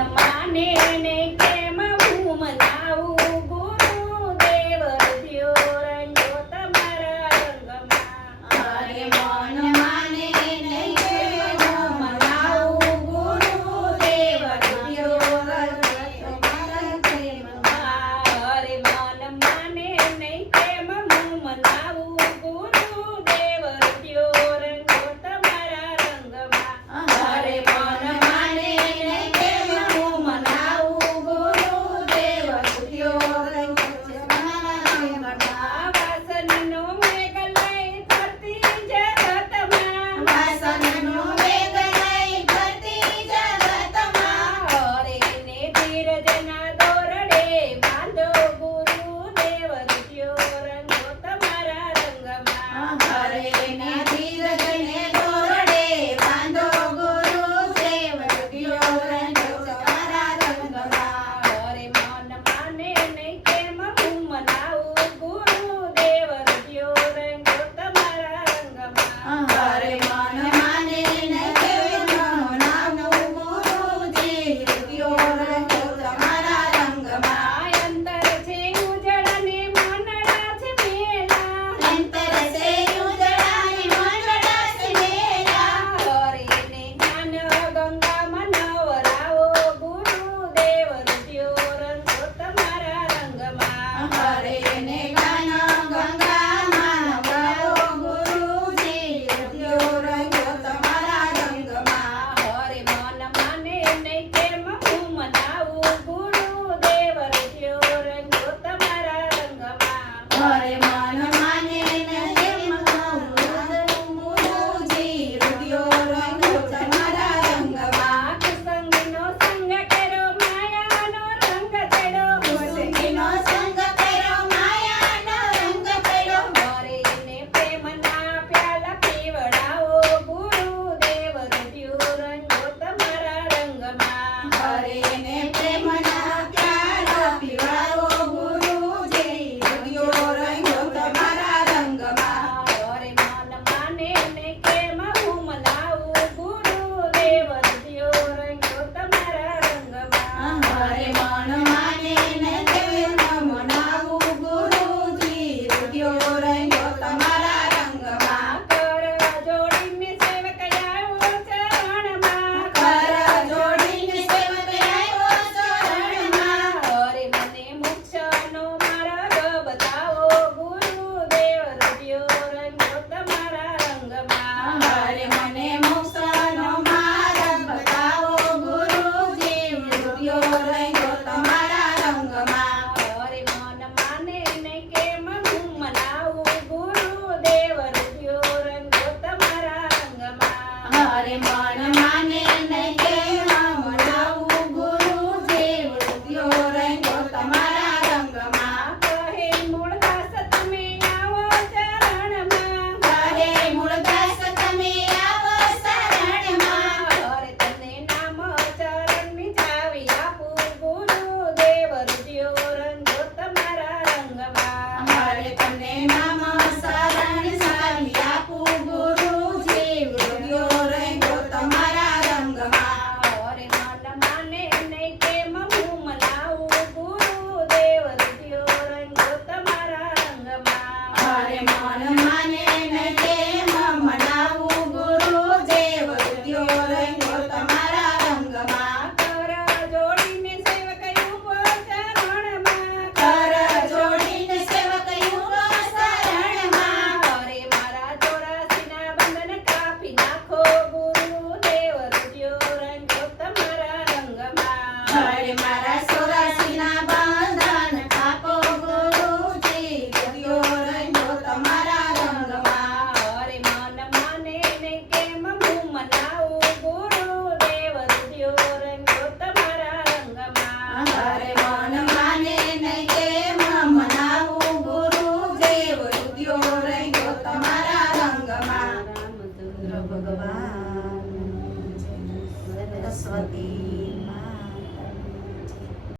ನಮ್ಮ ನೆನೆ મારે માન માને નહીં భగవాన్ సరస్వతి